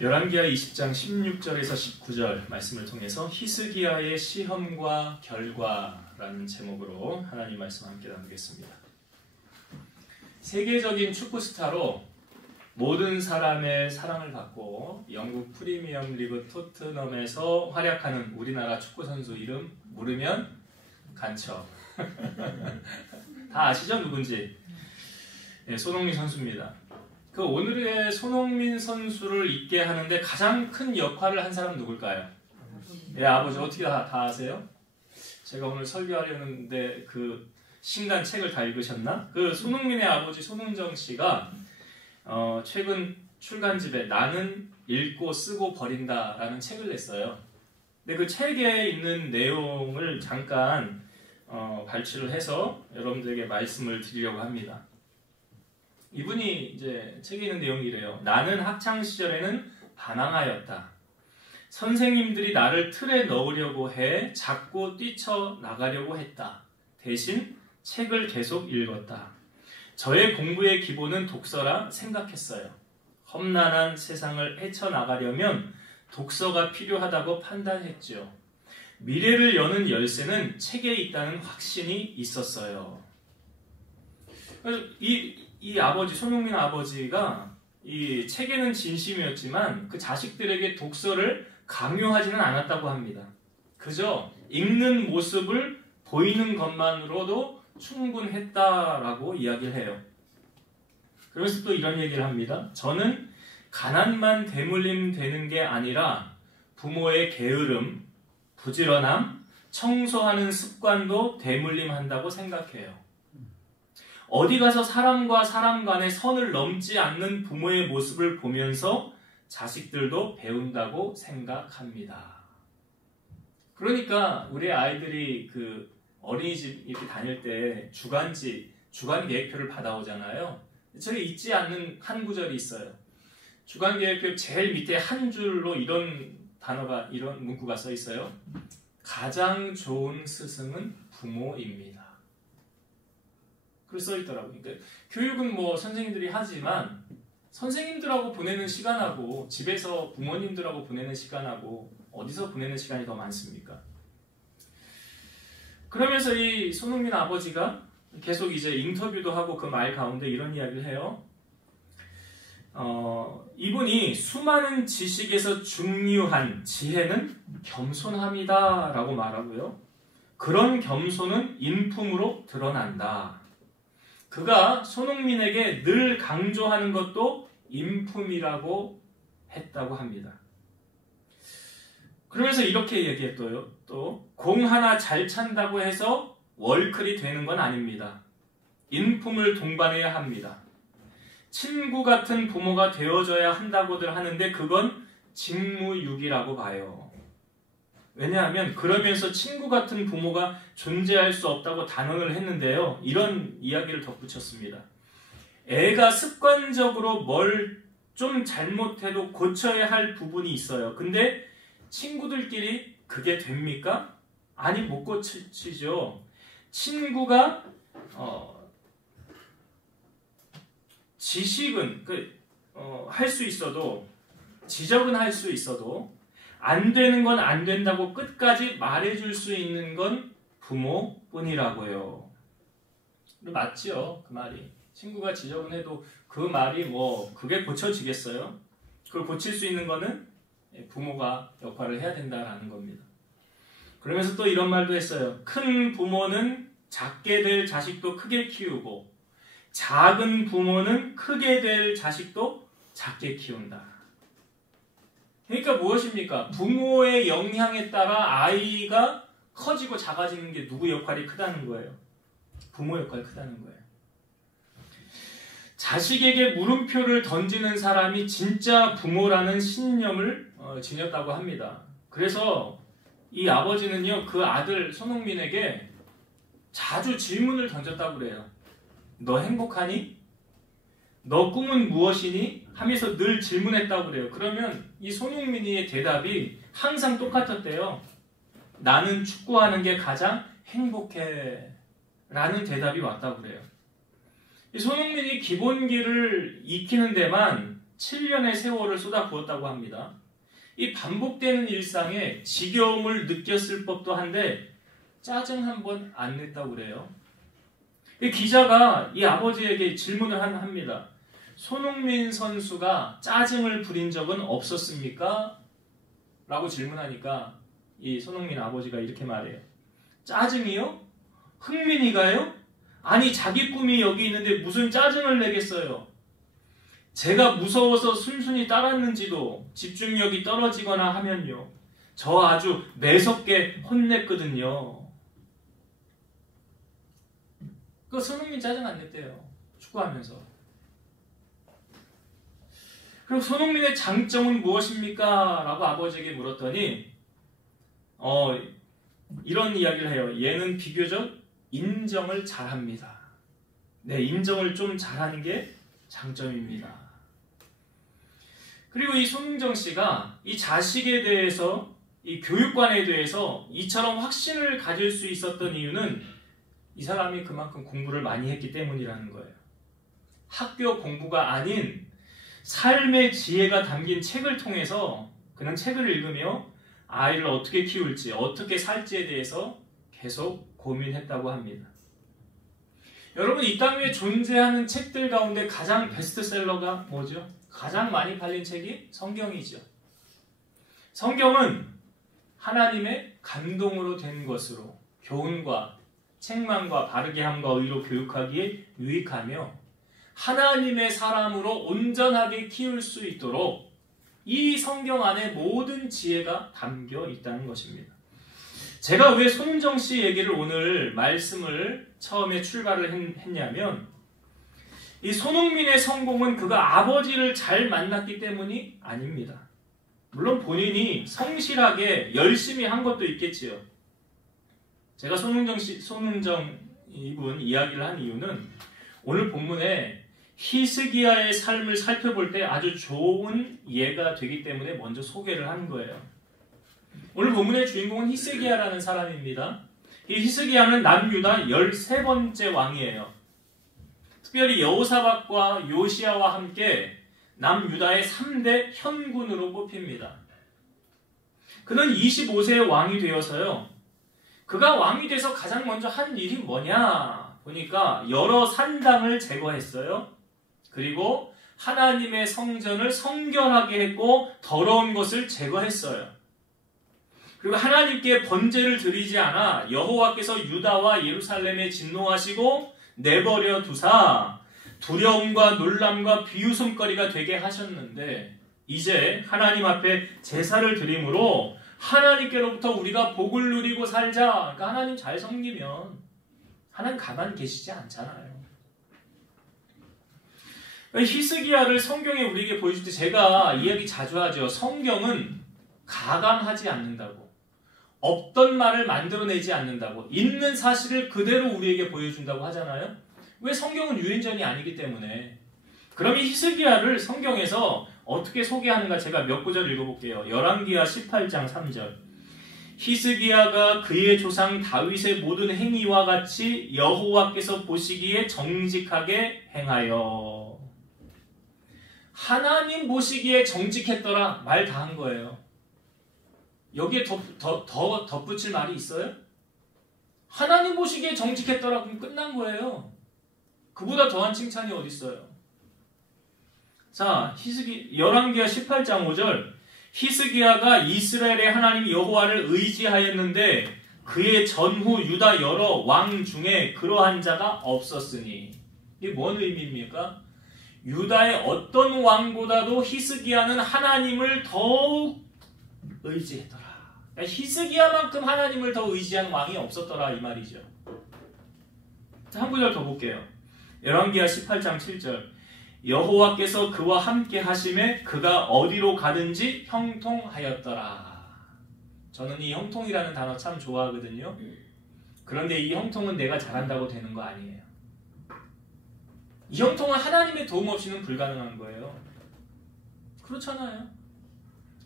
열왕기하 20장 16절에서 19절 말씀을 통해서 히스기야의 시험과 결과라는 제목으로 하나님 말씀 함께 나누겠습니다. 세계적인 축구 스타로 모든 사람의 사랑을 받고 영국 프리미엄 리그 토트넘에서 활약하는 우리나라 축구 선수 이름 물으면 간첩. 다 아시죠? 누군지? 네, 손흥민 선수입니다. 그 오늘의 손흥민 선수를 있게 하는데 가장 큰 역할을 한 사람은 누굴까요? 예, 아버지 어떻게 다 아세요? 제가 오늘 설교하려는데 그 신간 책을 다 읽으셨나? 그 손흥민의 아버지 손흥정 씨가 최근 출간집에 나는 읽고 쓰고 버린다라는 책을 냈어요. 근데 그 책에 있는 내용을 잠깐 발췌를 해서 여러분들에게 말씀을 드리려고 합니다. 이분이 이제 책에 있는 내용이 이래요. 나는 학창시절에는 반항하였다. 선생님들이 나를 틀에 넣으려고 해 자꾸 뛰쳐나가려고 했다. 대신 책을 계속 읽었다. 저의 공부의 기본은 독서라 생각했어요. 험난한 세상을 헤쳐나가려면 독서가 필요하다고 판단했죠. 미래를 여는 열쇠는 책에 있다는 확신이 있었어요. 이 아버지, 손흥민 아버지가 이 책에는 진심이었지만 그 자식들에게 독서를 강요하지는 않았다고 합니다. 그저 읽는 모습을 보이는 것만으로도 충분했다라고 이야기를 해요. 그래서 또 이런 얘기를 합니다. 저는 가난만 대물림 되는 게 아니라 부모의 게으름, 부지런함, 청소하는 습관도 대물림한다고 생각해요. 어디 가서 사람과 사람 간의 선을 넘지 않는 부모의 모습을 보면서 자식들도 배운다고 생각합니다. 그러니까 우리 아이들이 그 어린이집 이렇게 다닐 때 주간 계획표를 받아오잖아요. 저기 잊지 않는 한 구절이 있어요. 주간 계획표 제일 밑에 한 줄로 이런 문구가 써 있어요. 가장 좋은 스승은 부모입니다. 써 있더라고요. 그러니까 교육은 뭐 선생님들이 하지만 선생님들하고 보내는 시간하고 집에서 부모님들하고 보내는 시간하고 어디서 보내는 시간이 더 많습니까? 그러면서 이 손흥민 아버지가 계속 이제 인터뷰도 하고 그 말 가운데 이런 이야기를 해요. 이분이 수많은 지식에서 중요한 지혜는 겸손함이다 라고 말하고요. 그런 겸손은 인품으로 드러난다. 그가 손흥민에게 늘 강조하는 것도 인품이라고 했다고 합니다. 그러면서 이렇게 얘기했어요. 또 공 하나 잘 찬다고 해서 월클이 되는 건 아닙니다. 인품을 동반해야 합니다. 친구 같은 부모가 되어줘야 한다고들 하는데 그건 직무유기라고 봐요. 왜냐하면 그러면서 친구 같은 부모가 존재할 수 없다고 단언을 했는데요. 이런 이야기를 덧붙였습니다. 애가 습관적으로 뭘 좀 잘못해도 고쳐야 할 부분이 있어요. 근데 친구들끼리 그게 됩니까? 아니 못 고치죠. 친구가 지식은 할 수 있어도 지적은 할 수 있어도 안 되는 건 안 된다고 끝까지 말해줄 수 있는 건 부모뿐이라고요. 맞지요, 그 말이. 친구가 지적은 해도 그 말이 그게 고쳐지겠어요? 그걸 고칠 수 있는 거는 부모가 역할을 해야 된다라는 겁니다. 그러면서 또 이런 말도 했어요. 큰 부모는 작게 될 자식도 크게 키우고 작은 부모는 크게 될 자식도 작게 키운다. 그러니까 무엇입니까? 부모의 영향에 따라 아이가 커지고 작아지는 게 누구 역할이 크다는 거예요. 부모 역할이 크다는 거예요. 자식에게 물음표를 던지는 사람이 진짜 부모라는 신념을 지녔다고 합니다. 그래서 이 아버지는요, 그 아들 손흥민에게 자주 질문을 던졌다고 그래요. 너 행복하니? 너 꿈은 무엇이니? 하면서 늘 질문했다고 그래요. 그러면 이 손흥민이의 대답이 항상 똑같았대요. 나는 축구하는 게 가장 행복해 라는 대답이 왔다고 그래요. 이 손흥민이 기본기를 익히는 데만 7년의 세월을 쏟아부었다고 합니다. 이 반복되는 일상에 지겨움을 느꼈을 법도 한데 짜증 한 번 안 냈다고 그래요. 이 기자가 이 아버지에게 질문을 합니다. 손흥민 선수가 짜증을 부린 적은 없었습니까? 라고 질문하니까 이 손흥민 아버지가 이렇게 말해요. 짜증이요? 흥민이가요? 아니 자기 꿈이 여기 있는데 무슨 짜증을 내겠어요. 제가 무서워서 순순히 따랐는지도 집중력이 떨어지거나 하면요. 저 아주 매섭게 혼냈거든요. 그 손흥민 짜증 안 냈대요. 축구하면서. 그리고 손흥민의 장점은 무엇입니까? 라고 아버지에게 물었더니 이런 이야기를 해요. 얘는 비교적 인정을 잘합니다. 네, 인정을 좀 잘하는 게 장점입니다. 그리고 이 손흥정 씨가 이 자식에 대해서, 이 교육관에 대해서 이처럼 확신을 가질 수 있었던 이유는 이 사람이 그만큼 공부를 많이 했기 때문이라는 거예요. 학교 공부가 아닌 삶의 지혜가 담긴 책을 통해서 그는 책을 읽으며 아이를 어떻게 키울지, 어떻게 살지에 대해서 계속 고민했다고 합니다. 여러분, 이 땅 위에 존재하는 책들 가운데 가장 베스트셀러가 뭐죠? 가장 많이 팔린 책이 성경이죠. 성경은 하나님의 감동으로 된 것으로 교훈과 책망과 바르게 함과 의로 교육하기에 유익하며 하나님의 사람으로 온전하게 키울 수 있도록 이 성경 안에 모든 지혜가 담겨 있다는 것입니다. 제가 왜 손흥정 씨 얘기를 오늘 말씀을 처음에 출발을 했냐면 이 손흥민의 성공은 그가 아버지를 잘 만났기 때문이 아닙니다. 물론 본인이 성실하게 열심히 한 것도 있겠지요. 제가 손흥정 이분 이야기를 한 이유는 오늘 본문에 히스기야의 삶을 살펴볼 때 아주 좋은 예가 되기 때문에 먼저 소개를 한 거예요. 오늘 본문의 주인공은 히스기야라는 사람입니다. 이 히스기야는 남유다 13번째 왕이에요. 특별히 여호사밧과 요시야와 함께 남유다의 3대 현군으로 뽑힙니다. 그는 25세의 왕이 되어서요. 그가 왕이 돼서 가장 먼저 한 일이 뭐냐 보니까 여러 산당을 제거했어요. 그리고 하나님의 성전을 성결하게 했고 더러운 것을 제거했어요. 그리고 하나님께 번제를 드리지 않아 여호와께서 유다와 예루살렘에 진노하시고 내버려 두사 두려움과 놀람과 비웃음거리가 되게 하셨는데 이제 하나님 앞에 제사를 드림으로 하나님께로부터 우리가 복을 누리고 살자. 그러니까 하나님 잘 섬기면 하나님 가만히 계시지 않잖아요. 히스기야를 성경에 우리에게 보여줄 때 제가 이야기 자주 하죠. 성경은 가감하지 않는다고. 없던 말을 만들어내지 않는다고. 있는 사실을 그대로 우리에게 보여준다고 하잖아요. 왜? 성경은 유인전이 아니기 때문에. 그럼 이 히스기야를 성경에서 어떻게 소개하는가 제가 몇 구절 읽어볼게요. 열왕기하 18장 3절. 히스기야가 그의 조상 다윗의 모든 행위와 같이 여호와께서 보시기에 정직하게 행하여. 하나님 보시기에 정직했더라. 말 다 한 거예요. 여기에 더 덧붙일 말이 있어요? 하나님 보시기에 정직했더라. 그럼 끝난 거예요. 그보다 더한 칭찬이 어디 있어요? 자, 열왕기하 18장 5절. 히스기야가 이스라엘의 하나님 여호와를 의지하였는데 그의 전후 유다 여러 왕 중에 그러한 자가 없었으니. 이게 뭔 의미입니까? 유다의 어떤 왕보다도 히스기야는 하나님을 더욱 의지했더라. 그러니까 히스기야만큼 하나님을 더 의지한 왕이 없었더라 이 말이죠. 한 구절 더 볼게요. 열왕기하 18장 7절. 여호와께서 그와 함께 하심에 그가 어디로 가든지 형통하였더라. 저는 이 형통이라는 단어 참 좋아하거든요. 그런데 이 형통은 내가 잘한다고 되는 거 아니에요. 이 형통은 하나님의 도움 없이는 불가능한 거예요. 그렇잖아요.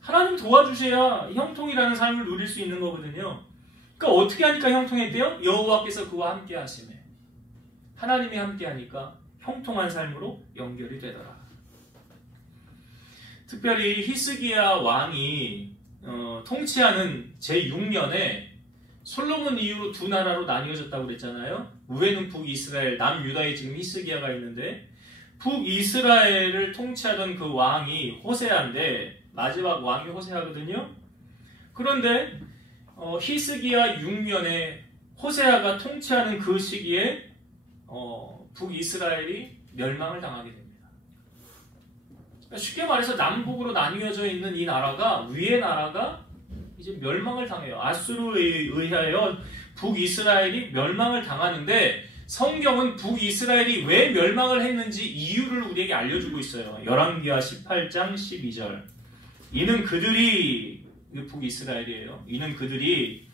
하나님 도와주셔야 형통이라는 삶을 누릴 수 있는 거거든요. 그러니까 어떻게 하니까 형통했대요? 여호와께서 그와 함께 하심에. 하나님이 함께 하니까 형통한 삶으로 연결이 되더라. 특별히 히스기야 왕이 통치하는 제6년에 솔로몬 이후로 두 나라로 나뉘어졌다고 그랬잖아요. 우에는 북이스라엘, 남유다에 지금 히스기야가 있는데 북이스라엘을 통치하던 그 왕이 호세아인데 마지막 왕이 호세아거든요. 그런데 히스기야 6년에 호세아가 통치하는 그 시기에 북이스라엘이 멸망을 당하게 됩니다. 쉽게 말해서 남북으로 나뉘어져 있는 이 나라가 위의 나라가 이제 멸망을 당해요. 아수르에 의하여 북이스라엘이 멸망을 당하는데 성경은 북이스라엘이 왜 멸망을 했는지 이유를 우리에게 알려주고 있어요. 열왕기하 18장 12절. 이는 그들이 북이스라엘이에요. 이는 그들이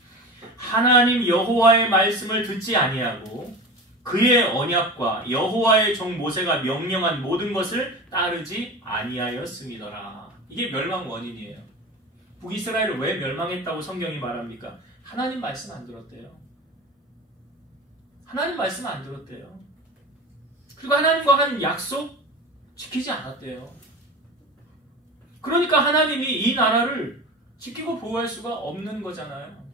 하나님 여호와의 말씀을 듣지 아니하고 그의 언약과 여호와의 종 모세가 명령한 모든 것을 따르지 아니하였음이더라. 이게 멸망 원인이에요. 북이스라엘을 왜 멸망했다고 성경이 말합니까? 하나님 말씀 안 들었대요. 하나님 말씀 안 들었대요. 그리고 하나님과 한 약속 지키지 않았대요. 그러니까 하나님이 이 나라를 지키고 보호할 수가 없는 거잖아요.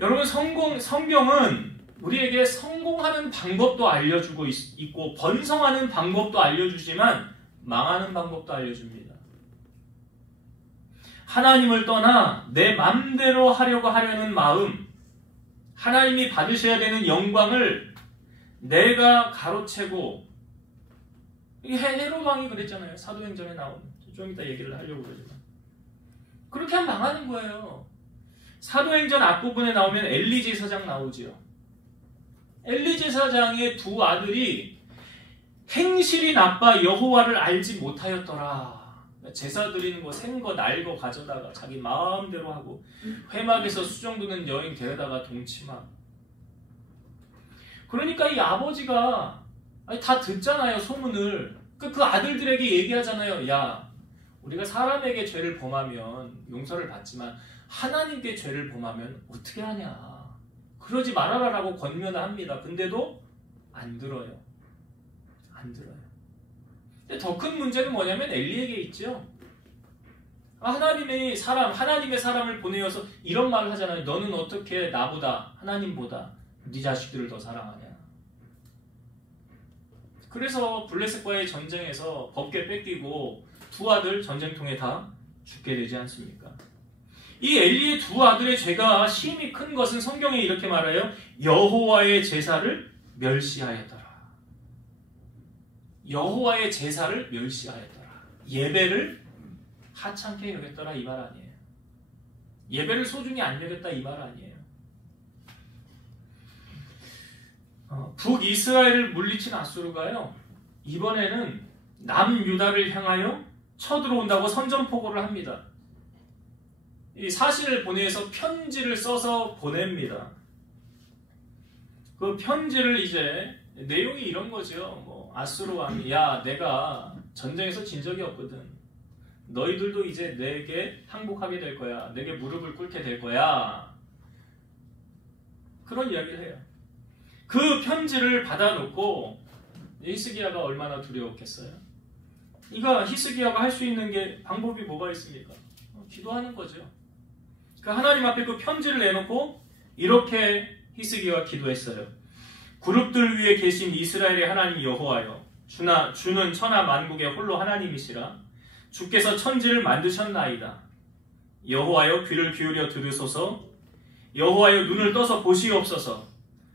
여러분, 성경은 우리에게 성공하는 방법도 알려주고 있고 번성하는 방법도 알려주지만 망하는 방법도 알려줍니다. 하나님을 떠나 내 맘대로 하려고 하려는 마음, 하나님이 받으셔야 되는 영광을 내가 가로채고, 헤롯 왕이 그랬잖아요. 사도행전에 나온, 좀 이따 얘기를 하려고 그러지만 그렇게 하면 망하는 거예요. 사도행전 앞부분에 나오면 엘리 제사장 나오지요. 엘리 제사장의 두 아들이 행실이 나빠 여호와를 알지 못하였더라. 제사 드리는 거 생거 날거 가져다가 자기 마음대로 하고 회막에서 수정드는 여인 데려다가 동치마. 그러니까 이 아버지가 다 듣잖아요. 소문을. 그 아들들에게 얘기하잖아요. 야, 우리가 사람에게 죄를 범하면 용서를 받지만 하나님께 죄를 범하면 어떻게 하냐. 그러지 말아라라고 권면을 합니다. 근데도 안 들어요. 안 들어요. 근데 더 큰 문제는 뭐냐면 엘리에게 있죠. 하나님의 사람을 보내어서 이런 말을 하잖아요. 너는 어떻게 나보다, 하나님보다 네 자식들을 더 사랑하냐. 그래서 블레셋과의 전쟁에서 법궤 뺏기고 두 아들 전쟁통에 다 죽게 되지 않습니까? 이 엘리의 두 아들의 죄가 심히 큰 것은 성경에 이렇게 말해요. 여호와의 제사를 멸시하였더라. 여호와의 제사를 멸시하였더라. 예배를 하찮게 여겼더라 이 말 아니에요. 예배를 소중히 안 여겼다 이 말 아니에요. 북이스라엘을 물리친 아수르가요, 이번에는 남유다를 향하여 쳐들어온다고 선전포고를 합니다. 이 사실을 보내서 편지를 써서 보냅니다. 그 편지를 이제 내용이 이런 거죠. 아수르 왕이, 야, 내가 전쟁에서 진 적이 없거든. 너희들도 이제 내게 항복하게 될 거야. 내게 무릎을 꿇게 될 거야. 그런 이야기를 해요. 그 편지를 받아놓고 히스기야가 얼마나 두려웠겠어요. 이거 히스기야가 할 수 있는 게 방법이 뭐가 있습니까? 기도하는 거죠. 그러니까 하나님 앞에 그 편지를 내놓고 이렇게 히스기야가 기도했어요. 그룹들 위에 계신 이스라엘의 하나님 여호와여, 주는 천하 만국의 홀로 하나님이시라. 주께서 천지를 만드셨나이다. 여호와여, 귀를 기울여 들으소서. 여호와여, 눈을 떠서 보시옵소서.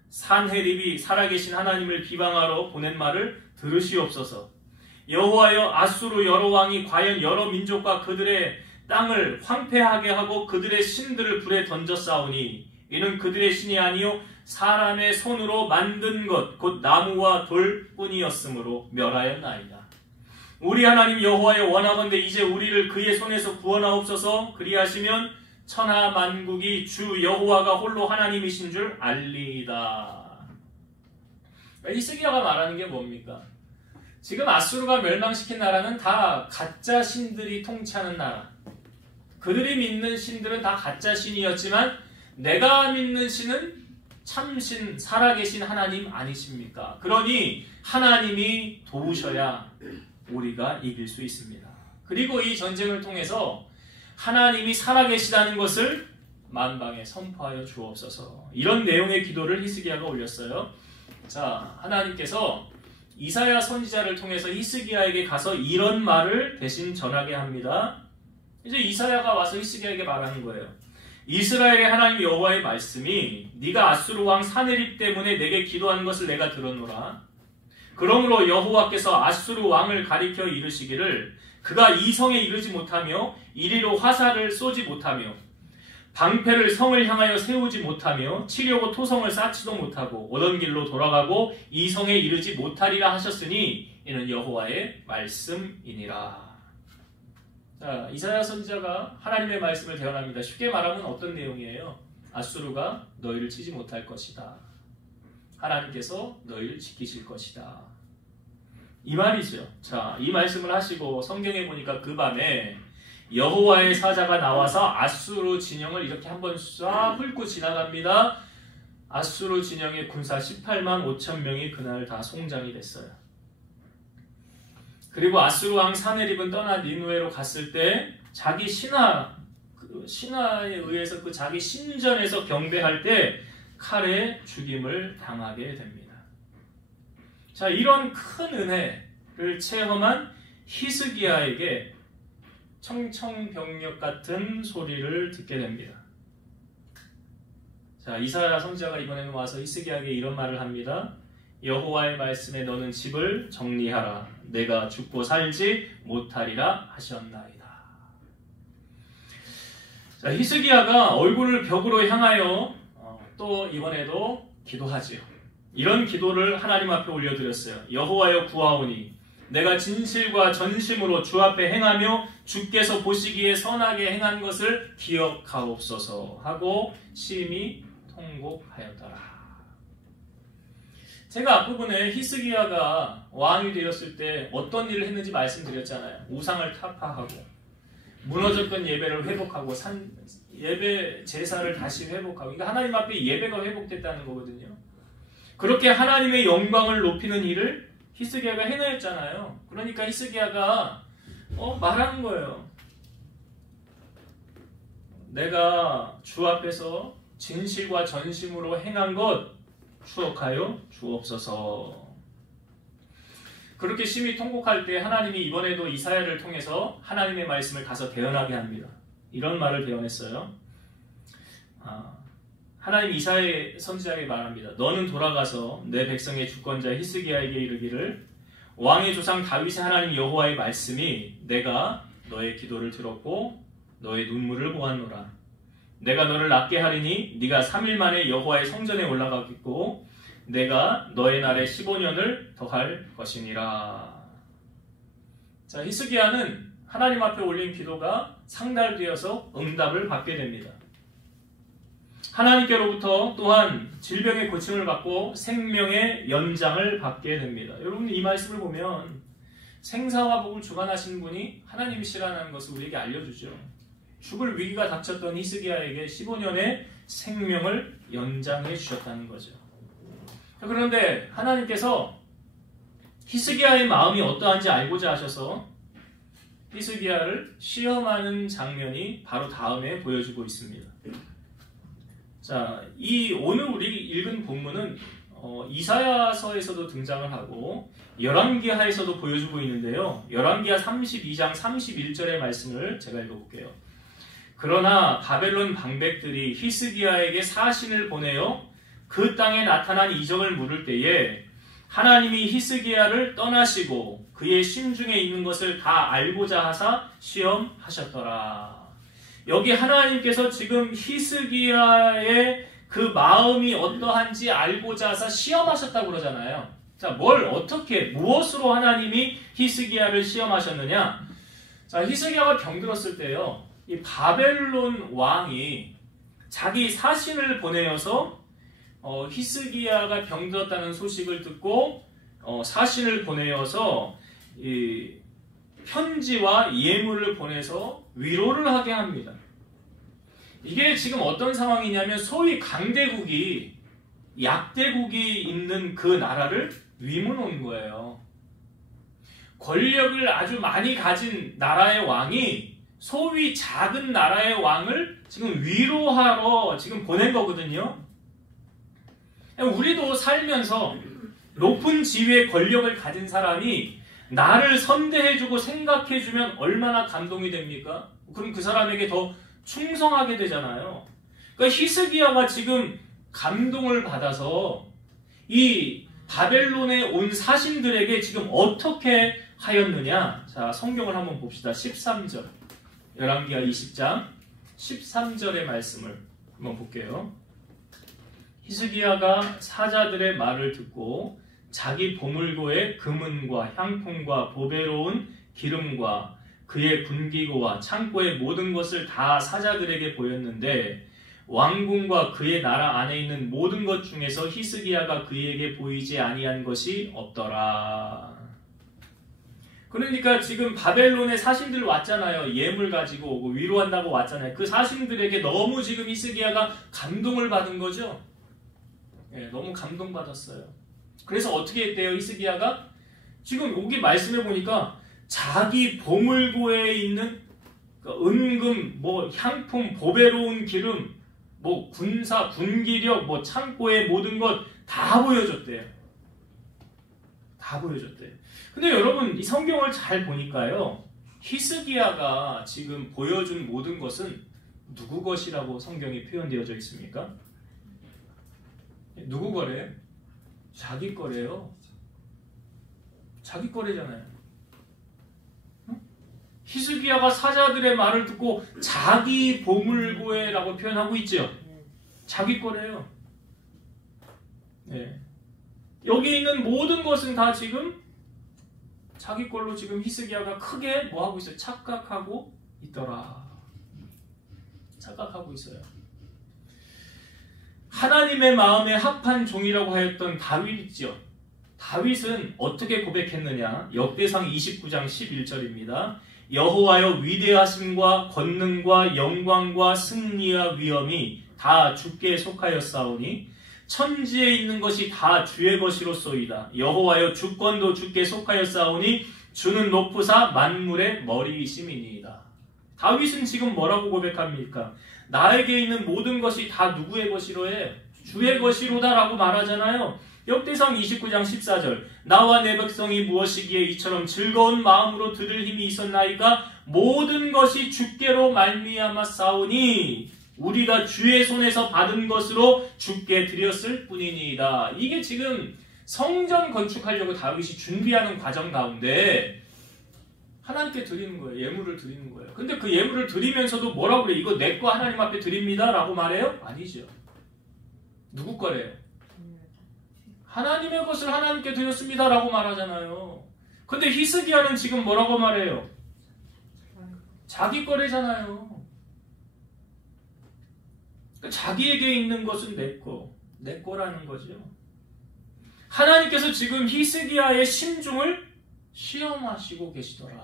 산헤립이 살아계신 하나님을 비방하러 보낸 말을 들으시옵소서. 여호와여, 아수르 여러 왕이 과연 여러 민족과 그들의 땅을 황폐하게 하고 그들의 신들을 불에 던져 싸우니 이는 그들의 신이 아니요 사람의 손으로 만든 것 곧 나무와 돌뿐이었으므로 멸하였나이다. 우리 하나님 여호와여, 원하건대 이제 우리를 그의 손에서 구원하옵소서. 그리하시면 천하 만국이 주 여호와가 홀로 하나님이신 줄 알리이다. 히스기야가 말하는 게 뭡니까? 지금 아수르가 멸망시킨 나라는 다 가짜 신들이 통치하는 나라. 그들이 믿는 신들은 다 가짜 신이었지만 내가 믿는 신은 참신, 살아계신 하나님 아니십니까? 그러니 하나님이 도우셔야 우리가 이길 수 있습니다. 그리고 이 전쟁을 통해서 하나님이 살아계시다는 것을 만방에 선포하여 주옵소서. 이런 내용의 기도를 히스기야가 올렸어요. 자, 하나님께서 이사야 선지자를 통해서 히스기야에게 가서 이런 말을 대신 전하게 합니다. 이제 이사야가 와서 히스기야에게 말하는 거예요. 이스라엘의 하나님 여호와의 말씀이 네가 아수르 왕 사네립 때문에 내게 기도하는 것을 내가 들었노라. 그러므로 여호와께서 아수르 왕을 가리켜 이르시기를 그가 이 성에 이르지 못하며 이리로 화살을 쏘지 못하며 방패를 성을 향하여 세우지 못하며 치려고 토성을 쌓지도 못하고 오던 길로 돌아가고 이 성에 이르지 못하리라 하셨으니 이는 여호와의 말씀이니라. 자, 이사야 선지자가 하나님의 말씀을 대언합니다. 쉽게 말하면 어떤 내용이에요? 아수르가 너희를 치지 못할 것이다. 하나님께서 너희를 지키실 것이다. 이 말이죠. 자, 이 말씀을 하시고 성경에 보니까 그 밤에 여호와의 사자가 나와서 아수르 진영을 이렇게 한번 쏴 훑고 지나갑니다. 아수르 진영의 군사 18만 5천 명이 그날 다 송장이 됐어요. 그리고 아수르 왕 사네립은 떠나 니느웨로 갔을 때 자기 신하에 의해서 그 자기 신전에서 경배할 때 칼에 죽임을 당하게 됩니다. 자, 이런 큰 은혜를 체험한 히스기야에게 청청병력 같은 소리를 듣게 됩니다. 자, 이사야 선지자가 이번에는 와서 히스기야에게 이런 말을 합니다. 여호와의 말씀에 너는 집을 정리하라. 내가 죽고 살지 못하리라 하셨나이다. 자, 히스기야가 얼굴을 벽으로 향하여 또 이번에도 기도하지요. 이런 기도를 하나님 앞에 올려드렸어요. 여호와여 구하오니 내가 진실과 전심으로 주 앞에 행하며 주께서 보시기에 선하게 행한 것을 기억하옵소서 하고 심히 통곡하였더라. 제가 앞부분에 히스기야가 왕이 되었을 때 어떤 일을 했는지 말씀드렸잖아요. 우상을 타파하고 무너졌던 예배를 회복하고 예배 제사를 다시 회복하고, 그러니까 하나님 앞에 예배가 회복됐다는 거거든요. 그렇게 하나님의 영광을 높이는 일을 히스기야가 해냈잖아요. 그러니까 히스기야가 말하는 거예요. 내가 주 앞에서 진실과 전심으로 행한 것 추억하여 주옵소서. 그렇게 심히 통곡할 때 하나님이 이번에도 이사야를 통해서 하나님의 말씀을 가서 대언하게 합니다. 이런 말을 대언했어요. 하나님 이사야 선지자에게 말합니다. 너는 돌아가서 내 백성의 주권자 히스기야에게 이르기를 왕의 조상 다윗의 하나님 여호와의 말씀이 내가 너의 기도를 들었고 너의 눈물을 보았노라. 내가 너를 낫게 하리니 네가 3일 만에 여호와의 성전에 올라가겠고 내가 너의 날에 15년을 더할 것이니라. 자, 히스기야는 하나님 앞에 올린 기도가 상달되어서 응답을 받게 됩니다. 하나님께로부터 또한 질병의 고침을 받고 생명의 연장을 받게 됩니다. 여러분, 이 말씀을 보면 생사와 복을 주관하시는 분이 하나님이시라는 것을 우리에게 알려주죠. 죽을 위기가 닥쳤던 히스기야에게 15년의 생명을 연장해 주셨다는 거죠. 그런데 하나님께서 히스기야의 마음이 어떠한지 알고자 하셔서 히스기야를 시험하는 장면이 바로 다음에 보여주고 있습니다. 자, 오늘 우리 읽은 본문은 이사야서에서도 등장을 하고 열왕기하에서도 보여주고 있는데요. 열왕기하 32장 31절의 말씀을 제가 읽어볼게요. 그러나 바벨론 방백들이 히스기야에게 사신을 보내어 그 땅에 나타난 이적을 물을 때에 하나님이 히스기야를 떠나시고 그의 심중에 있는 것을 다 알고자 하사 시험하셨더라. 여기 하나님께서 지금 히스기야의 그 마음이 어떠한지 알고자 하사 시험하셨다고 그러잖아요. 자, 무엇으로 하나님이 히스기야를 시험하셨느냐? 자, 히스기야가 병들었을 때요, 이 바벨론 왕이 자기 사신을 보내어서 히스기야가 병들었다는 소식을 듣고 사신을 보내어서 이 편지와 예물을 보내서 위로를 하게 합니다. 이게 지금 어떤 상황이냐면 소위 강대국이 약대국이 있는 그 나라를 위문 온 거예요. 권력을 아주 많이 가진 나라의 왕이 소위 작은 나라의 왕을 지금 위로하러 지금 보낸 거거든요. 우리도 살면서 높은 지위의 권력을 가진 사람이 나를 선대해주고 생각해주면 얼마나 감동이 됩니까? 그럼 그 사람에게 더 충성하게 되잖아요. 그러니까 히스기야가 지금 감동을 받아서 이 바벨론에 온 사신들에게 지금 어떻게 하였느냐? 자, 성경을 한번 봅시다. 13절. 열왕기하 20장 13절의 말씀을 한번 볼게요. 히스기야가 사자들의 말을 듣고 자기 보물고에 금은과 향품과 보배로운 기름과 그의 군기고와 창고의 모든 것을 다 사자들에게 보였는데 왕궁과 그의 나라 안에 있는 모든 것 중에서 히스기야가 그에게 보이지 아니한 것이 없더라. 그러니까 지금 바벨론에 사신들 왔잖아요. 예물 가지고 오고 위로한다고 왔잖아요. 그 사신들에게 너무 지금 히스기야가 감동을 받은 거죠. 예, 너무 감동받았어요. 그래서 어떻게 했대요? 히스기야가 지금 여기 말씀해 보니까 자기 보물고에 있는 은금, 향품, 보배로운 기름, 군사, 군기력, 창고의 모든 것 다 보여줬대요. 다 보여줬대요. 근데 여러분 이 성경을 잘 보니까요. 히스기야가 지금 보여준 모든 것은 누구 것이라고 성경이 표현되어져 있습니까? 누구 거래요? 자기 거래요. 자기 거래잖아요. 히스기야가 사자들의 말을 듣고 자기 보물고에라고 표현하고 있죠. 자기 거래요. 네. 여기 있는 모든 것은 다 지금 자기 걸로 지금 히스기야가 크게 뭐 하고 있어요? 착각하고 있더라. 착각하고 있어요. 하나님의 마음에 합한 종이라고 하였던 다윗 있죠. 다윗은 어떻게 고백했느냐? 역대상 29장 11절입니다. 여호와여 위대하심과 권능과 영광과 승리와 위엄이 다 주께 속하였사오니 천지에 있는 것이 다 주의 것이로소이다. 여호와여 주권도 주께 속하였사오니 주는 높으사 만물의 머리이심이니이다. 다윗은 지금 뭐라고 고백합니까? 나에게 있는 모든 것이 다 누구의 것이로해? 주의 것이로다라고 말하잖아요. 역대상 29장 14절 나와 내 백성이 무엇이기에 이처럼 즐거운 마음으로 들을 힘이 있었나이까 모든 것이 주께로 말미암아 싸우니 우리가 주의 손에서 받은 것으로 주께 드렸을 뿐이니이다. 이게 지금 성전 건축하려고 다윗이 준비하는 과정 가운데 하나님께 드리는 거예요. 예물을 드리는 거예요. 근데 그 예물을 드리면서도 뭐라고 그래요? 이거 내 거 하나님 앞에 드립니다 라고 말해요? 아니죠. 누구 거래요? 하나님의 것을 하나님께 드렸습니다 라고 말하잖아요. 근데 히스기야는 지금 뭐라고 말해요? 자기 거래잖아요. 자기에게 있는 것은 내 거라는 거죠. 하나님께서 지금 히스기야의 심중을 시험하시고 계시더라.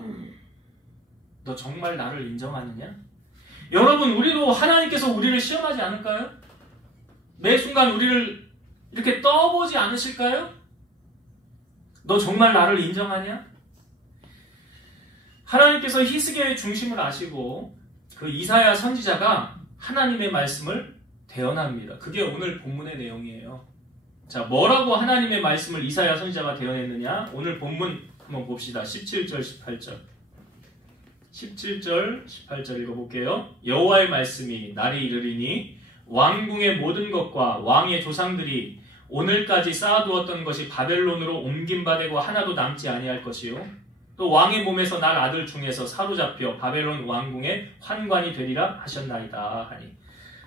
너 정말 나를 인정하느냐? 여러분, 우리도 하나님께서 우리를 시험하지 않을까요? 매 순간 우리를 이렇게 떠보지 않으실까요? 너 정말 나를 인정하냐? 하나님께서 히스기야의 중심을 아시고 그 이사야 선지자가 하나님의 말씀을 대언합니다. 그게 오늘 본문의 내용이에요. 자, 뭐라고 하나님의 말씀을 이사야 선지자가 대언했느냐? 오늘 본문 한번 봅시다. 17절, 18절. 17절, 18절 읽어볼게요. 여호와의 말씀이 날이 이르리니 왕궁의 모든 것과 왕의 조상들이 오늘까지 쌓아두었던 것이 바벨론으로 옮김받고 하나도 남지 아니할 것이요. 또 왕의 몸에서 날 아들 중에서 사로잡혀 바벨론 왕궁의 환관이 되리라 하셨나이다 하니.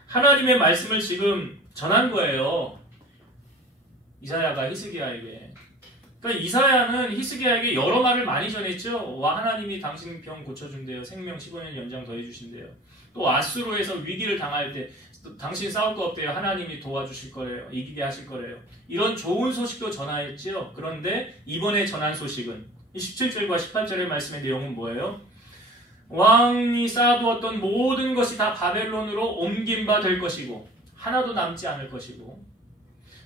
하나님의 말씀을 지금 전한 거예요. 이사야가 히스기야에게. 그러니까 이사야는 히스기야에게 여러 말을 많이 전했죠. 와, 하나님이 당신 병 고쳐준대요. 생명 15년 연장 더해주신대요. 또 아수르에서 위기를 당할 때 당신 싸울 거 없대요. 하나님이 도와주실 거래요. 이기게 하실 거래요. 이런 좋은 소식도 전하였죠. 그런데 이번에 전한 소식은 17절과 18절의 말씀의 내용은 뭐예요? 왕이 쌓아두었던 모든 것이 다 바벨론으로 옮긴 바 될 것이고 하나도 남지 않을 것이고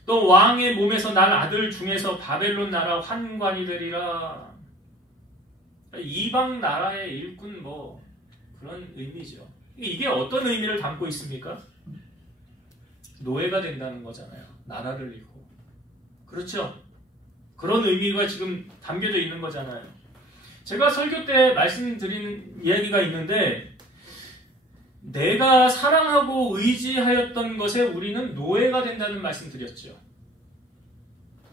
또 왕의 몸에서 날 아들 중에서 바벨론 나라 환관이 되리라. 이방 나라의 일꾼 뭐 그런 의미죠. 이게 어떤 의미를 담고 있습니까? 노예가 된다는 거잖아요. 나라를 잃고. 그렇죠? 그런 의미가 지금 담겨져 있는 거잖아요. 제가 설교 때 말씀드린 이야기가 있는데 내가 사랑하고 의지하였던 것에 우리는 노예가 된다는 말씀 드렸죠.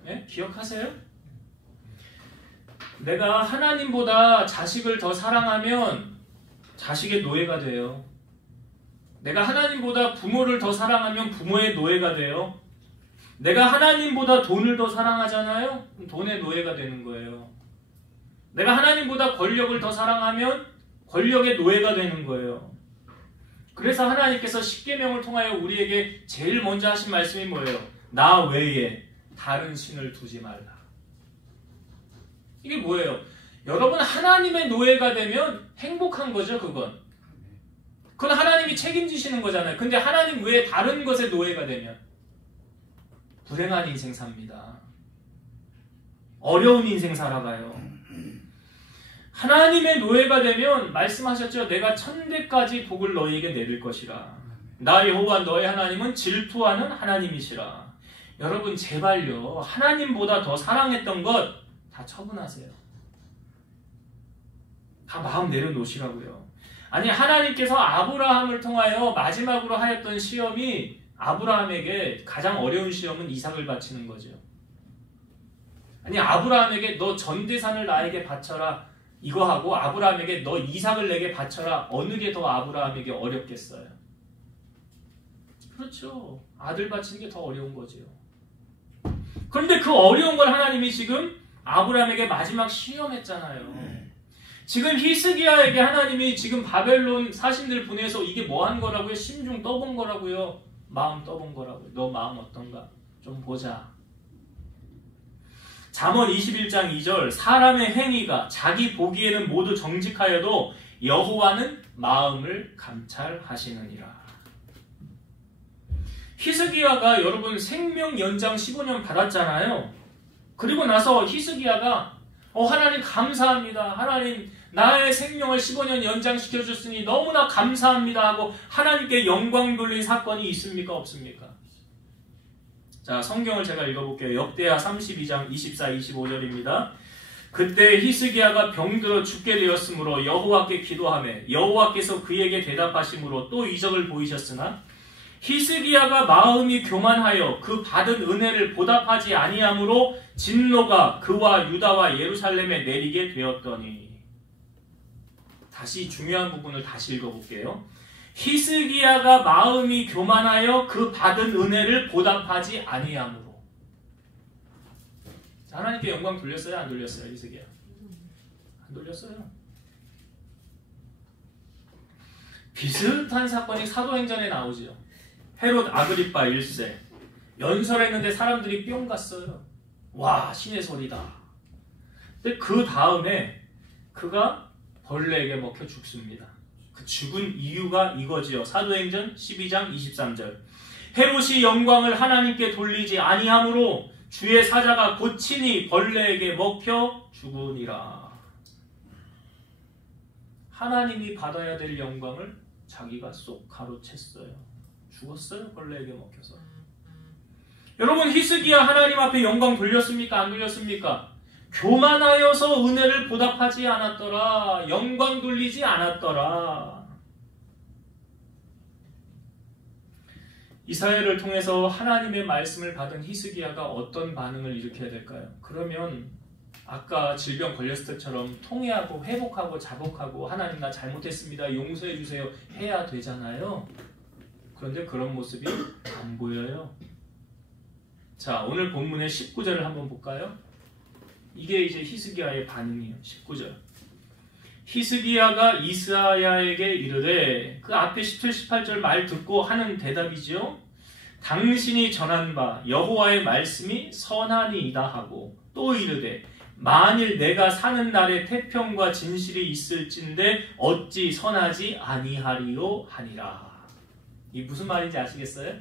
네? 기억하세요? 내가 하나님보다 자식을 더 사랑하면 자식의 노예가 돼요. 내가 하나님보다 부모를 더 사랑하면 부모의 노예가 돼요. 내가 하나님보다 돈을 더 사랑하잖아요? 그럼 돈의 노예가 되는 거예요. 내가 하나님보다 권력을 더 사랑하면 권력의 노예가 되는 거예요. 그래서 하나님께서 십계명을 통하여 우리에게 제일 먼저 하신 말씀이 뭐예요? 나 외에 다른 신을 두지 말라. 이게 뭐예요? 여러분 하나님의 노예가 되면 행복한 거죠, 그건. 그건 하나님이 책임지시는 거잖아요. 근데 하나님 외에 다른 것의 노예가 되면 불행한 인생 삽니다. 어려운 인생 살아가요. 하나님의 노예가 되면 말씀하셨죠. 내가 천대까지 복을 너희에게 내릴 것이라. 나 여호와 너의 하나님은 질투하는 하나님이시라. 여러분 제발요. 하나님보다 더 사랑했던 것 다 처분하세요. 다 마음 내려놓으시라고요. 아니 하나님께서 아브라함을 통하여 마지막으로 하였던 시험이 아브라함에게 가장 어려운 시험은 이삭을 바치는 거죠. 아니 아브라함에게 너 전대산을 나에게 바쳐라 이거 하고 아브라함에게 너 이삭을 내게 바쳐라 어느 게 더 아브라함에게 어렵겠어요? 그렇죠. 아들 바치는 게 더 어려운 거죠. 그런데 그 어려운 걸 하나님이 지금 아브라함에게 마지막 시험했잖아요. 지금 히스기야에게 하나님이 지금 바벨론 사신들 보내서 이게 뭐 한 거라고요? 심중 떠본 거라고요? 마음 떠본 거라고요? 너 마음 어떤가? 좀 보자. 잠언 21장 2절 사람의 행위가 자기 보기에는 모두 정직하여도 여호와는 마음을 감찰하시느니라. 히스기야가 여러분 생명 연장 15년 받았잖아요. 그리고 나서 히스기야가 하나님 감사합니다. 하나님 나의 생명을 15년 연장시켜줬으니 너무나 감사합니다 하고 하나님께 영광 돌린 사건이 있습니까? 없습니까? 자, 성경을 제가 읽어볼게요. 역대하 32장 24, 25절입니다. 그때 히스기야가 병들어 죽게 되었으므로 여호와께 기도하며 여호와께서 그에게 대답하심으로 또 이적을 보이셨으나 히스기야가 마음이 교만하여 그 받은 은혜를 보답하지 아니하므로 진노가 그와 유다와 예루살렘에 내리게 되었더니. 다시 중요한 부분을 다시 읽어볼게요. 히스기야가 마음이 교만하여 그 받은 은혜를 보답하지 아니하므로. 하나님께 영광 돌렸어요? 안 돌렸어요? 히스기야? 안 돌렸어요. 비슷한 사건이 사도행전에 나오죠. 헤롯 아그리파 1세 연설했는데 사람들이 뿅 갔어요. 와, 신의 소리다. 근데 그 다음에 그가 벌레에게 먹혀 죽습니다. 그 죽은 이유가 이거지요. 사도행전 12장 23절 헤롯이 영광을 하나님께 돌리지 아니하므로 주의 사자가 곧 친히 벌레에게 먹혀 죽으니라. 하나님이 받아야 될 영광을 자기가 쏙 가로챘어요. 죽었어요. 벌레에게 먹혀서. 여러분 히스기야 하나님 앞에 영광 돌렸습니까? 안 돌렸습니까? 교만하여서 은혜를 보답하지 않았더라. 영광 돌리지 않았더라. 이사야를 통해서 하나님의 말씀을 받은 히스기야가 어떤 반응을 일으켜야 될까요? 그러면 아까 질병 걸렸을 때처럼 통회하고 회복하고 자복하고 하나님 나 잘못했습니다. 용서해 주세요. 해야 되잖아요. 그런데 그런 모습이 안 보여요. 자, 오늘 본문의 19절을 한번 볼까요? 이게 이제 히스기야의 반응이에요. 19절. 히스기야가 이스야에게 이르되 그 앞에 17, 18절 말 듣고 하는 대답이지요. 당신이 전한 바 여호와의 말씀이 선하니이다 하고 또 이르되 만일 내가 사는 날에 태평과 진실이 있을진데 어찌 선하지 아니하리요 하니라. 이 무슨 말인지 아시겠어요?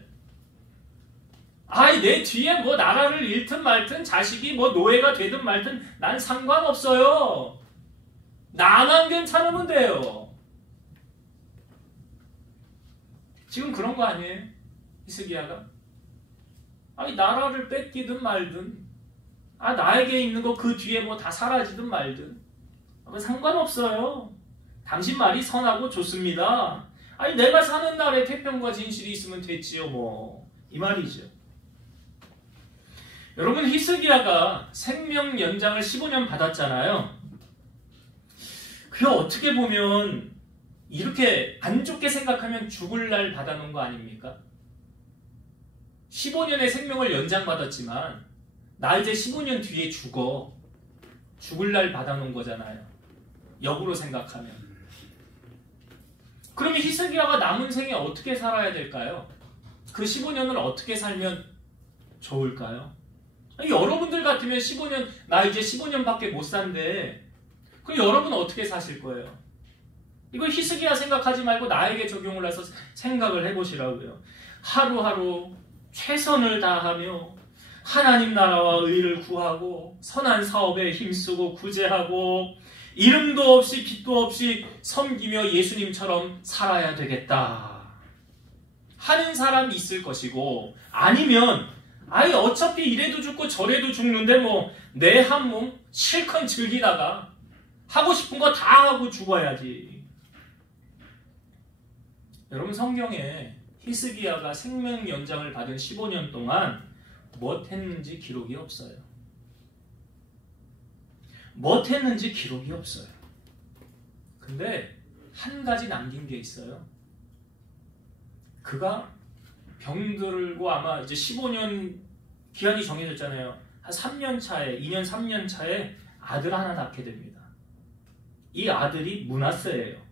아이 내 뒤에 뭐 나라를 잃든 말든 자식이 뭐 노예가 되든 말든 난 상관없어요. 나만 괜찮으면 돼요. 지금 그런 거 아니에요? 히스기야가? 아니 나라를 뺏기든 말든 나에게 있는 거 그 뒤에 뭐 다 사라지든 말든 상관없어요. 당신 말이 선하고 좋습니다. 아니 내가 사는 날에 태평과 진실이 있으면 됐지요 뭐. 이 말이죠. 여러분 히스기야가 생명 연장을 15년 받았잖아요. 그게 어떻게 보면 이렇게 안 좋게 생각하면 죽을 날 받아놓은 거 아닙니까? 15년의 생명을 연장받았지만 나 이제 15년 뒤에 죽어. 죽을 날 받아놓은 거잖아요. 역으로 생각하면. 그러면 히스기야가 남은 생에 어떻게 살아야 될까요? 그 15년을 어떻게 살면 좋을까요? 아니, 여러분들 같으면 15년, 나 이제 15년밖에 못 산대. 그럼 여러분은 어떻게 사실 거예요? 이거 히스기야 생각하지 말고 나에게 적용을 해서 생각을 해보시라고요. 하루하루 최선을 다하며 하나님 나라와 의를 구하고 선한 사업에 힘쓰고 구제하고 이름도 없이 빛도 없이 섬기며 예수님처럼 살아야 되겠다 하는 사람이 있을 것이고, 아니면 아니 어차피 이래도 죽고 저래도 죽는데 뭐 내 한 몸 실컷 즐기다가 하고 싶은 거 다 하고 죽어야지. 여러분 성경에 히스기야가 생명 연장을 받은 15년 동안 뭐 했는지 기록이 없어요. 뭐 했는지 기록이 없어요. 근데 한 가지 남긴 게 있어요. 그가 병들고 아마 이제 15년 기한이 정해졌잖아요. 한 3년 차에, 2년 3년 차에 아들 하나 낳게 됩니다. 이 아들이 므낫세예요.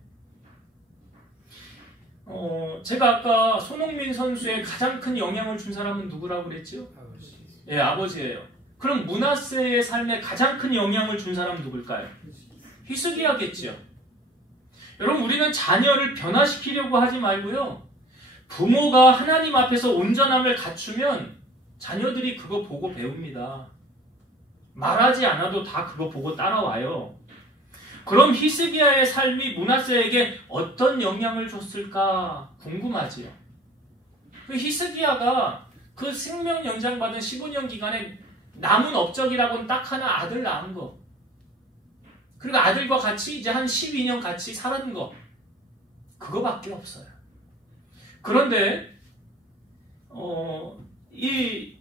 제가 아까 손흥민 선수의 가장 큰 영향을 준 사람은 누구라고 그랬죠? 예, 아버지예요. 그럼 므낫세의 삶에 가장 큰 영향을 준 사람은 누굴까요? 히스기야겠죠. 여러분 우리는 자녀를 변화시키려고 하지 말고요. 부모가 하나님 앞에서 온전함을 갖추면 자녀들이 그거 보고 배웁니다. 말하지 않아도 다 그거 보고 따라와요. 그럼 히스기야의 삶이 므낫세에게 어떤 영향을 줬을까 궁금하지요. 그 히스기야가 그 생명 연장받은 15년 기간에 남은 업적이라고는 딱 하나 아들 낳은 거. 그리고 아들과 같이 이제 한 12년 같이 살은 거. 그거밖에 없어요. 그런데 이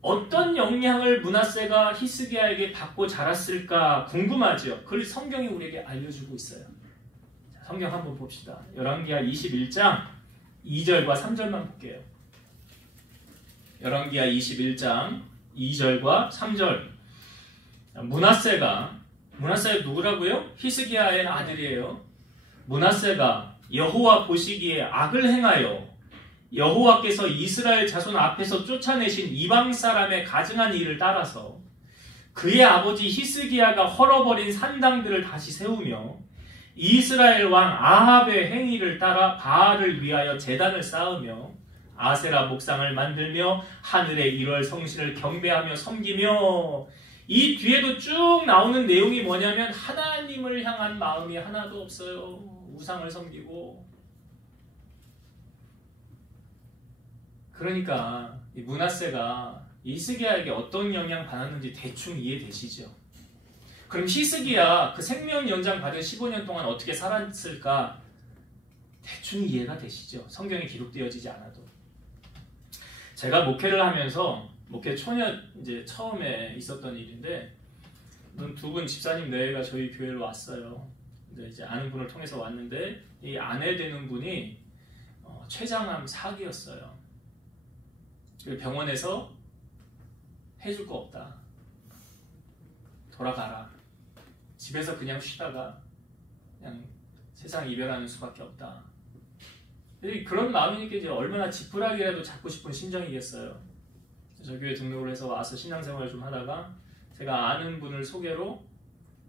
어떤 영향을 므낫세가 히스기야에게 받고 자랐을까 궁금하죠. 그걸 성경이 우리에게 알려주고 있어요. 자, 성경 한번 봅시다. 열왕기하 21장 2절과 3절만 볼게요. 열왕기하 21장 2절과 3절. 므낫세가 누구라고요? 히스기야의 아들이에요. 므낫세가 여호와 보시기에 악을 행하여 여호와께서 이스라엘 자손 앞에서 쫓아내신 이방 사람의 가증한 일을 따라서 그의 아버지 히스기야가 헐어버린 산당들을 다시 세우며 이스라엘 왕 아합의 행위를 따라 바알을 위하여 제단을 쌓으며 아세라 목상을 만들며 하늘의 일월 성신을 경배하며 섬기며, 이 뒤에도 쭉 나오는 내용이 뭐냐면 하나님을 향한 마음이 하나도 없어요. 우상을 섬기고. 그러니까 이 므낫세가 히스기야에게 어떤 영향 받았는지 대충 이해되시죠? 그럼 히스기야 그 생명 연장 받은 15년 동안 어떻게 살았을까 대충 이해가 되시죠? 성경에 기록되어지지 않아도. 제가 목회를 하면서 목회 초년 이제 처음에 있었던 일인데, 두 분 집사님 내외가 저희 교회로 왔어요. 근데 이제 아는 분을 통해서 왔는데 이 아내 되는 분이 췌장암 4기였어요. 병원에서 해줄 거 없다. 돌아가라. 집에서 그냥 쉬다가 그냥 세상 이별하는 수밖에 없다. 그런 마음이니까 이제 얼마나 지푸라기라도 잡고 싶은 심정이겠어요. 저 교회 등록을 해서 와서 신앙생활을 좀 하다가 제가 아는 분을 소개로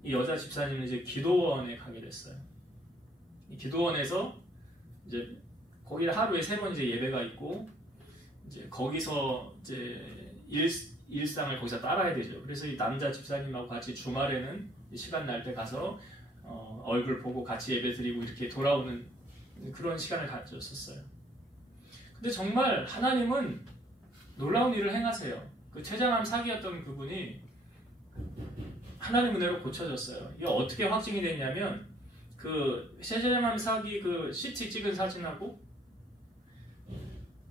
이 여자 집사님은 이제 기도원에 가게 됐어요. 이 기도원에서 이제 거기 하루에 3번 이제 예배가 있고 이제 거기서 이제 일상을 거기서 따라야 되죠. 그래서 이 남자 집사님하고 같이 주말에는 시간 날 때 가서 얼굴 보고 같이 예배 드리고 이렇게 돌아오는 그런 시간을 가졌었어요. 근데 정말 하나님은 놀라운 일을 행하세요. 그 췌장암 사기였던 그분이 하나님 은혜로 고쳐졌어요. 이게 어떻게 확증이 됐냐면 그 췌장암 사기 그 CT 찍은 사진하고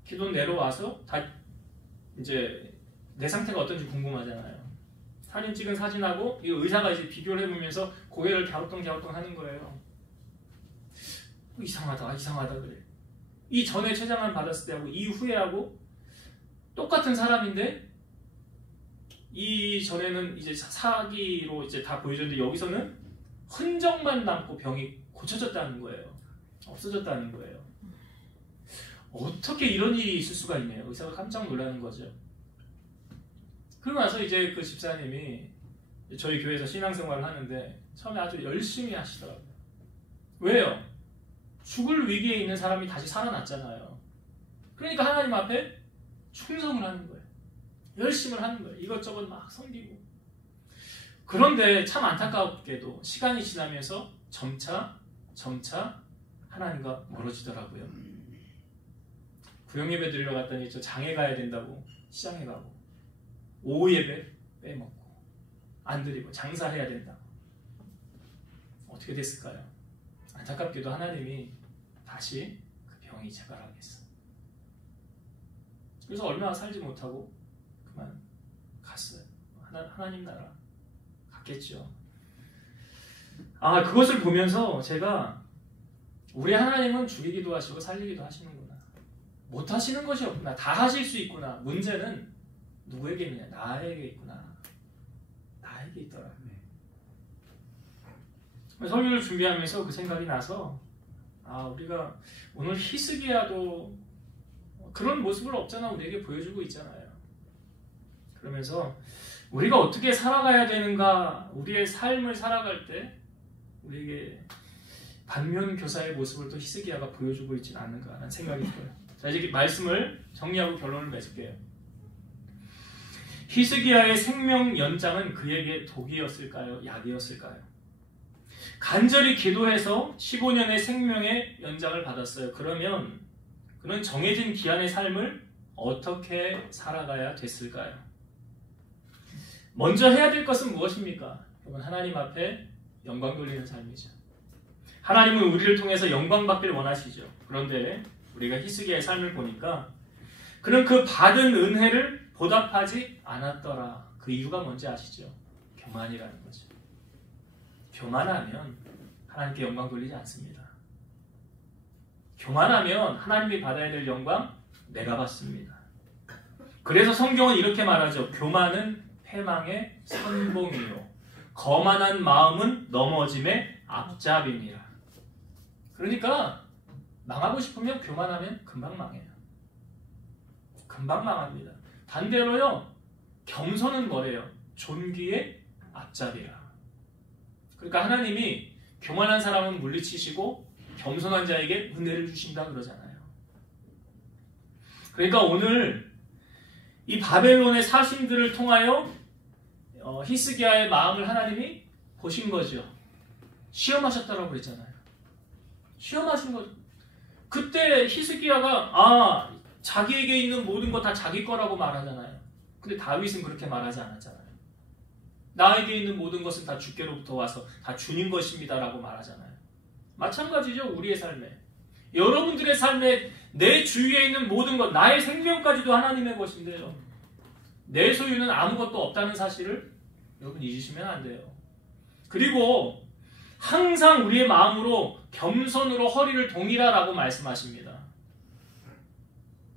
기도 내려와서 다 이제 내 상태가 어떤지 궁금하잖아요. 사진 찍은 사진하고 이 의사가 이제 비교를 해보면서 고개를 갸우뚱갸우뚱 하는 거예요. 이상하다 그래. 이 전에 췌장암 받았을 때하고 이후에 하고 똑같은 사람인데 이 전에는 이제 사기로 이제 다 보여줬는데 여기서는 흔적만 남고 병이 고쳐졌다는 거예요. 없어졌다는 거예요. 어떻게 이런 일이 있을 수가 있네요. 의사가 깜짝 놀라는 거죠. 그러고 나서 이제 그 집사님이 저희 교회에서 신앙생활을 하는데 처음에 아주 열심히 하시더라고요. 왜요? 죽을 위기에 있는 사람이 다시 살아났잖아요. 그러니까 하나님 앞에 충성을 하는 거예요. 열심을 하는 거예요. 이것저것 막 섬기고. 그런데 참 안타깝게도 시간이 지나면서 점차 하나님과 멀어지더라고요. 구역예배 드리러 갔더니 저 장에 가야 된다고 시장에 가고 오후 예배 빼먹고 안 드리고 장사해야 된다. 어떻게 됐을까요? 안타깝게도 하나님이 다시 그 병이 재발하겠어. 그래서 얼마나 살지 못하고 그만 갔어요. 하나님 나라 갔겠죠. 그것을 보면서 제가 우리 하나님은 죽이기도 하시고 살리기도 하시는구나. 못하시는 것이 없구나. 다 하실 수 있구나. 문제는 누구에게 있느냐? 나에게 있구나. 나에게 있더라. 설교를 준비하면서 그 생각이 나서 우리가 오늘 히스기야도 그런 모습을 없잖아 우리에게 보여주고 있잖아요. 그러면서 우리가 어떻게 살아가야 되는가, 우리의 삶을 살아갈 때 우리에게 반면교사의 모습을 또 히스기야가 보여주고 있지는 않는가 하는 생각이 들어요. 자, 이제 말씀을 정리하고 결론을 맺을게요. 히스기야의 생명 연장은 그에게 독이었을까요? 약이었을까요? 간절히 기도해서 15년의 생명의 연장을 받았어요. 그러면 그는 정해진 기한의 삶을 어떻게 살아가야 됐을까요? 먼저 해야 될 것은 무엇입니까? 여러분, 하나님 앞에 영광 돌리는 삶이죠. 하나님은 우리를 통해서 영광 받기를 원하시죠. 그런데 우리가 히스기야의 삶을 보니까 그는 그 받은 은혜를 보답하지 않았더라. 그 이유가 뭔지 아시죠? 교만이라는 거죠. 교만하면 하나님께 영광 돌리지 않습니다. 교만하면 하나님이 받아야 될 영광 내가 받습니다. 그래서 성경은 이렇게 말하죠. 교만은 패망의 선봉이요 거만한 마음은 넘어짐의 앞잡임이라. 그러니까 망하고 싶으면 교만하면 금방 망해요. 금방 망합니다. 반대로요, 겸손은 뭐래요? 존귀의 앞잡이라. 그러니까 하나님이 교만한 사람은 물리치시고 겸손한 자에게 은혜를 주신다 그러잖아요. 그러니까 오늘 이 바벨론의 사신들을 통하여 히스기야의 마음을 하나님이 보신 거죠. 시험하셨다고 그랬잖아요. 시험하신 거죠. 그때 히스기야가 자기에게 있는 모든 거 다 자기 거라고 말하잖아요. 근데 다윗은 그렇게 말하지 않았잖아요. 나에게 있는 모든 것은 다 주께로부터 와서 다 주님 것입니다라고 말하잖아요. 마찬가지죠. 우리의 삶에. 여러분들의 삶에 내 주위에 있는 모든 것, 나의 생명까지도 하나님의 것인데요. 내 소유는 아무것도 없다는 사실을 여러분 잊으시면 안 돼요. 그리고 항상 우리의 마음으로 겸손으로 허리를 동이라라고 말씀하십니다.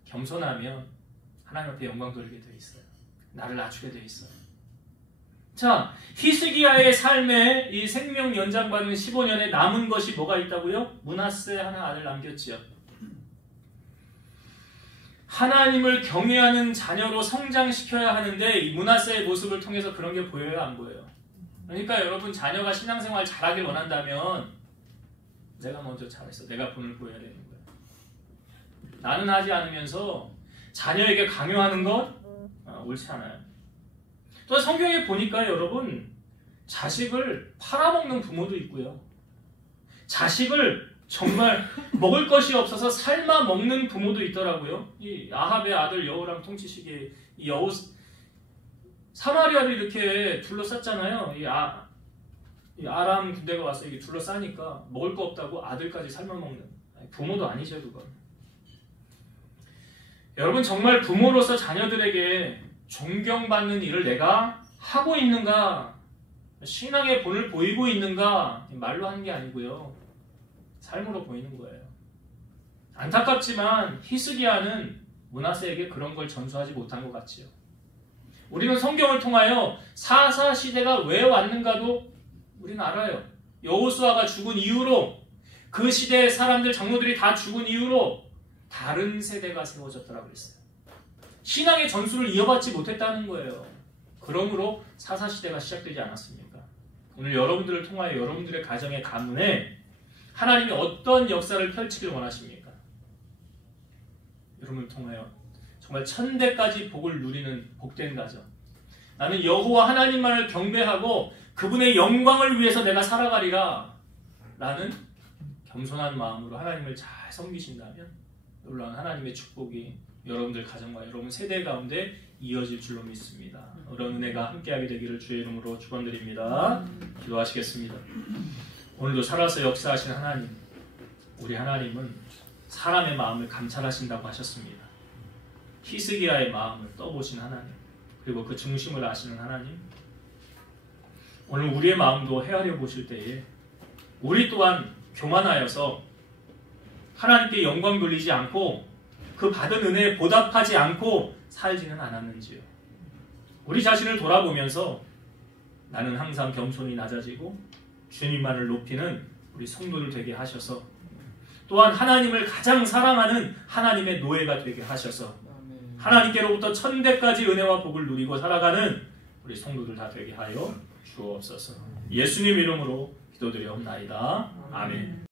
겸손하면 하나님 앞에 영광 돌리게 되어 있어요. 나를 낮추게 되어 있어요. 자, 히스기야의 삶에 이 생명 연장받는 15년에 남은 것이 뭐가 있다고요? 므낫세 하나 아들 남겼지요. 하나님을 경외하는 자녀로 성장시켜야 하는데 이 므낫세의 모습을 통해서 그런 게 보여요, 안 보여요? 그러니까 여러분, 자녀가 신앙생활 잘하길 원한다면 내가 먼저 잘했어. 내가 본을 보여야 되는 거예요. 나는 하지 않으면서 자녀에게 강요하는 것 옳지 않아요. 또 성경에 보니까 여러분, 자식을 팔아먹는 부모도 있고요. 자식을 정말 먹을 것이 없어서 삶아 먹는 부모도 있더라고요. 이 아합의 아들 여호람 통치시기에 이 사마리아를 이렇게 둘러쌌잖아요. 이 아람 군대가 와서 이게 둘러싸니까 먹을 거 없다고 아들까지 삶아 먹는, 부모도 아니죠 그건. 여러분, 정말 부모로서 자녀들에게 존경받는 일을 내가 하고 있는가, 신앙의 본을 보이고 있는가, 말로 하는 게 아니고요, 삶으로 보이는 거예요. 안타깝지만 히스기야는 므낫세에게 그런 걸 전수하지 못한 것 같지요. 우리는 성경을 통하여 사사 시대가 왜 왔는가도 우리는 알아요. 여호수아가 죽은 이후로, 그 시대의 사람들, 장로들이 다 죽은 이후로 다른 세대가 세워졌더라고 그랬어요. 신앙의 전수를 이어받지 못했다는 거예요. 그러므로 사사 시대가 시작되지 않았습니까? 오늘 여러분들을 통하여 여러분들의 가정의 가문에 하나님이 어떤 역사를 펼치길 원하십니까? 여러분을 통하여 정말 천대까지 복을 누리는 복된 가정, 나는 여호와 하나님만을 경배하고 그분의 영광을 위해서 내가 살아가리라 라는 겸손한 마음으로 하나님을 잘 섬기신다면 놀라운 하나님의 축복이 여러분들 가정과 여러분 세대 가운데 이어질 줄로 믿습니다. 그런 은혜가 함께하게 되기를 주의 이름으로 축원드립니다. 기도하시겠습니다. 오늘도 살아서 역사하신 하나님, 우리 하나님은 사람의 마음을 감찰하신다고 하셨습니다. 히스기야의 마음을 떠보신 하나님, 그리고 그 중심을 아시는 하나님, 오늘 우리의 마음도 헤아려 보실 때에 우리 또한 교만하여서 하나님께 영광 돌리지 않고 그 받은 은혜에 보답하지 않고 살지는 않았는지요. 우리 자신을 돌아보면서 나는 항상 겸손히 낮아지고 주님만을 높이는 우리 성도들 되게 하셔서, 또한 하나님을 가장 사랑하는 하나님의 노예가 되게 하셔서 하나님께로부터 천대까지 은혜와 복을 누리고 살아가는 우리 성도들 다 되게 하여 주옵소서. 예수님 이름으로 기도드리옵나이다. 아멘.